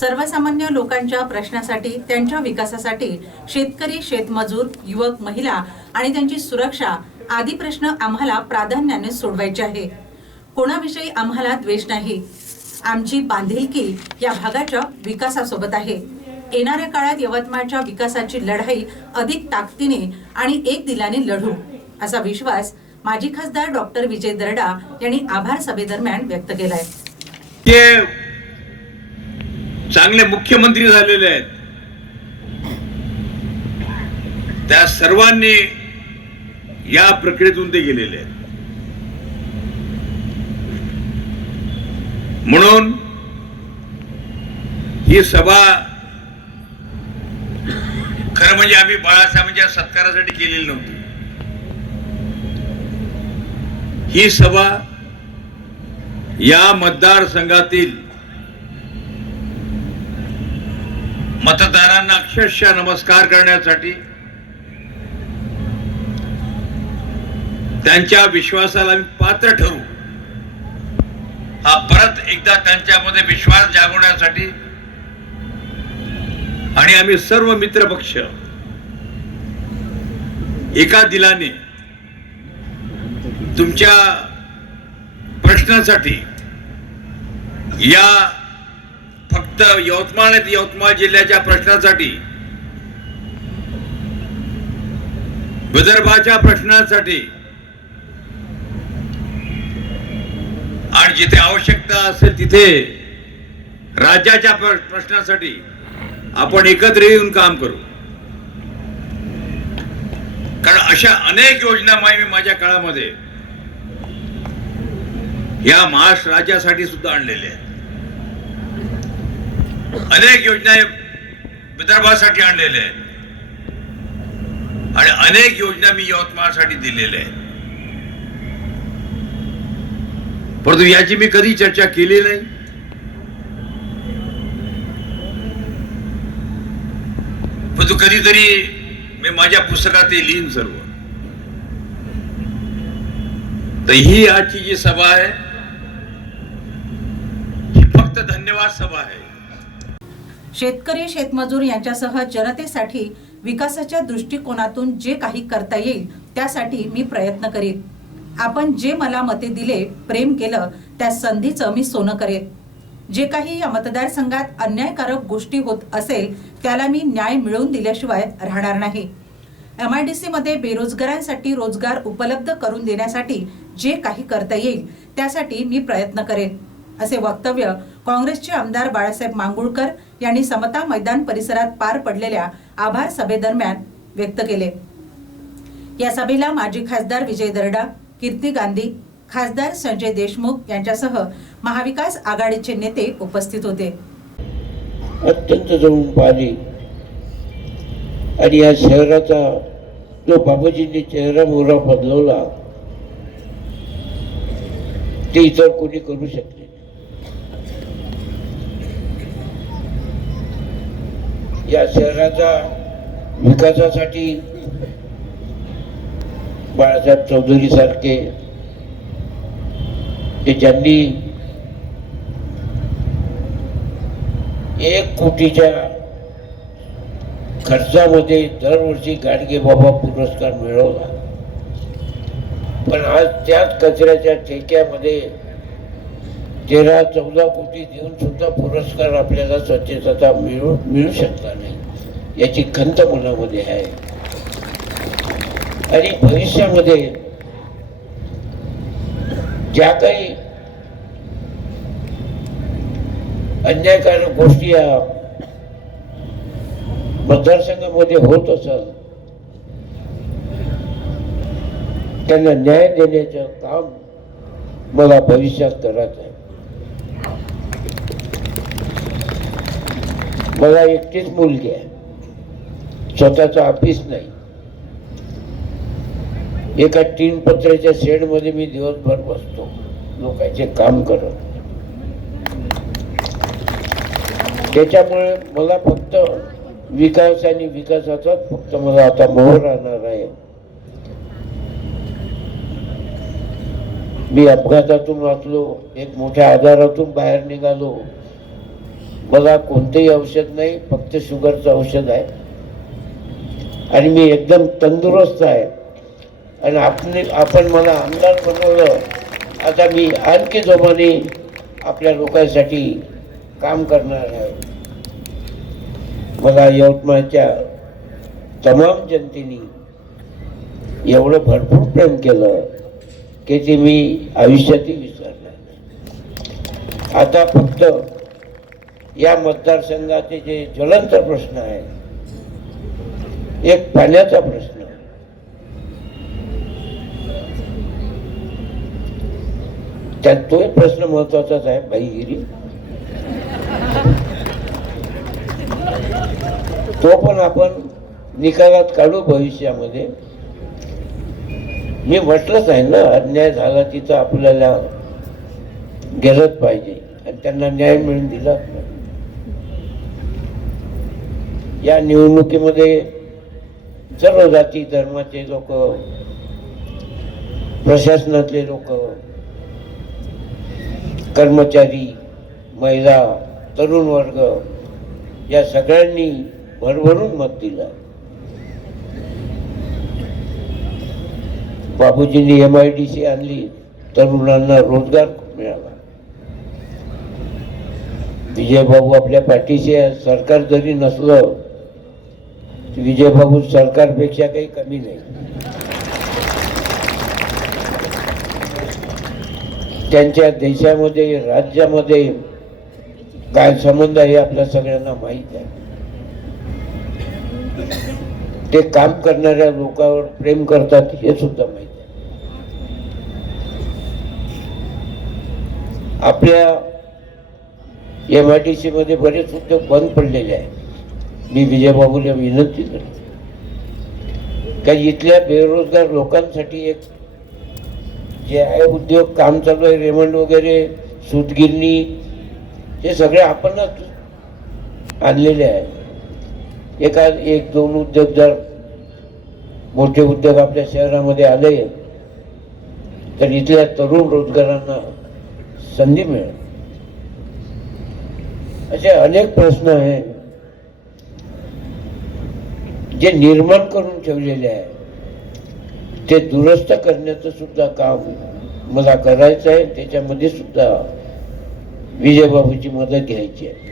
सर्वसामान्य लोकांच्या प्रश्नासाठी त्यांच्या विकासासाठी शेतकरी शेतमजूर युवक महिला आणि त्यांची सुरक्षा आदी प्रश्न आम्हाला प्राधान्याने सोडवायचे आहे. कोणाविषयी आम्हाला द्वेष नाही. आमची बांधिलकी या भागाच्या विकासासोबत आहे. येणाऱ्या काळात यवतमाळच्या विकासाची लढाई अधिक ताकदीने आणि एक दिलाने लढू असा विश्वास माजी खासदार डॉक्टर विजय दर्डा यांनी आभार सभेदरम्यान व्यक्त केलाय. चांगले मुख्यमंत्री झालेले आहेत. त्या सर्वांनी या प्रक्रियेतून ते गेलेले आहेत. म्हणून ही सभा खरं म्हणजे आम्ही बाळासाहेबांच्या सत्कारासाठी केलेली नव्हती. ही सभा या मतदारसंघातील मतदारांना अक्षरशः नमस्कार करण्यासाठी त्यांच्या विश्वासाला आम्ही पात्र ठरू. हा परत एकदा त्यांच्यामध्ये विश्वास जागवण्यासाठी आणि आम्ही सर्व मित्र पक्ष एका दिलाने तुमच्या प्रश्नासाठी या फक्त यवतमाळ यवतमाळ जिल्ह्याच्या प्रश्नासाठी विदर्भाच्या प्रश्नासाठी आणि जिथे आवश्यकता असेल तिथे राज्याच्या प्रश्नासाठी आपण एकत्र येऊन काम करू. कारण अशा अनेक योजना मी माझ्या काळामध्ये या महाराष्ट्र राज्यासाठी सुद्धा आणलेल्या आहेत. अनेक योजना विदर्भासाठी आणलेल्या आहेत. आणि अनेक योजना मी यवतमाळसाठी दिलेल्या आहेत. परंतु याची मी कधी चर्चा केली नाही. परंतु कधीतरी मी माझ्या पुस्तकात ते लिहिन सर्व. तर ही आजची जी सभा आहे ही फक्त धन्यवाद सभा आहे. शेतकरी शेतमजूर यांच्यासह जनतेसाठी विकासाच्या दृष्टिकोनातून जे काही करता येईल त्यासाठी मी प्रयत्न करीन. आपण जे मला मते दिले प्रेम केलं त्या संधीचं मी सोनं करेन. जे काही या मतदारसंघात अन्यायकारक गोष्टी होत असेल त्याला मी न्याय मिळवून दिल्याशिवाय राहणार नाही. एम आय डी सीमध्ये बेरोजगारांसाठी रोजगार उपलब्ध करून देण्यासाठी जे काही करता येईल त्यासाठी मी प्रयत्न करेन. असे वक्तव्य काँग्रेसचे आमदार बाळासाहेब मांगुळकर यांनी समता मैदान परिसरात पार पडलेल्या आभार सभेदरम्यान व्यक्त केले. या सभेला माजी खासदार विजय दर्डा कीर्ती गांधी खासदार संजय देशमुख यांच्यासह महाविकास आघाडीचे नेते उपस्थित होते. अत्यंत जवळून पाहिली आणि या शहराचा जो बाबाजींनी चेहरा मोहरा बदलवला ते इतर कोणी करू शकत या शहराचा विकासासाठी बाळासाहेब चौधरी सारखे ते ज्यांनी एक कोटीच्या खर्चामध्ये दरवर्षी गाडगे बाबा पुरस्कार मिळवला. पण आज त्याच कचऱ्याच्या ठेक्यामध्ये तेरा चौदा कोटी देऊन सुद्धा पुरस्कार आपल्याला स्वच्छता मिळू मिळू शकता नाही. याची खंत मनामध्ये आहे. आणि भविष्यामध्ये ज्या काही अन्यायकारक गोष्टी या मतदारसंघामध्ये होत असत त्यांना न्याय देण्याचं काम मला भविष्यात करायचं आहे. मला एकटीच मुलगी आहे. स्वतःचं ऑफिस नाही. एका तीन पत्र्याच्या शेडमध्ये मी दिवसभर बसतो. लोकांचे काम करत. त्याच्यामुळे मला फक्त विकास आणि विकासाचाच फक्त मला आता मोह राहणार आहे. मी अपघातातून वाचलो एक मोठ्या आजारातून बाहेर निघालो. मला कोणतंही औषध नाही फक्त शुगरचं औषध आहे. आणि मी एकदम तंदुरुस्त आहे. आणि आपण आपण मला आमदार बनवलं. आता मी आणखी जोमाने आपल्या लोकांसाठी काम करणार आहे. मला यवतमाळच्या तमाम जनतेने एवढं भरपूर प्रेम केलं. की ते मी आयुष्यातही विसरणार नाही. आता फक्त या मतदारसंघाचे जे ज्वलंत प्रश्न आहे एक पाण्याचा प्रश्न. त्यात तोही प्रश्न महत्वाचाच आहे भाईगिरी तो पण आपण निकालात काढू भविष्यामध्ये. हे म्हटलंच आहे ना अन्याय झाला तिथं आपल्याला गेलंच पाहिजे. आणि त्यांना न्याय मिळून दिलाच नाही. या निवडणुकीमध्ये सर्व जाती धर्माचे लोक प्रशासनातले लोक कर्मचारी महिला तरुण वर्ग या सगळ्यांनी भरभरून मत दिलं. बाबूजींनी एम आय डी सी आणली तरुणांना रोजगार मिळाला. विजयबाबू आपल्या पाठीशी सरकार जरी नसलं विजयबाबू सरकारपेक्षा काही कमी नाही. त्यांच्या देशामध्ये राज्यामध्ये काय संबंध आहे हे आपल्या सगळ्यांना माहीत आहे. ते काम करणाऱ्या लोकांवर प्रेम करतात हे सुद्धा माहीत आहे आपल्या एम आय टी सीमध्ये बरेच उद्योग बंद पडलेले आहेत. मी विजयबाबूला विनंती करतो. का इथल्या बेरोजगार लोकांसाठी एक जे आहे उद्योग काम चालू आहे रेमंड वगैरे सूतगिरणी हे सगळे आपणच आणलेले आहे एका एक दोन उद्योग जर मोठे उद्योग आपल्या शहरामध्ये आले तर इथल्या तरुण रोजगारांना संधी मिळेल. असे अनेक प्रश्न आहेत जे निर्माण करून ठेवलेले आहे ते दुरुस्त करण्याचं सुद्धा काम मला करायचं आहे. त्याच्यामध्ये सुद्धा विजयबाबूची मदत घ्यायची आहे.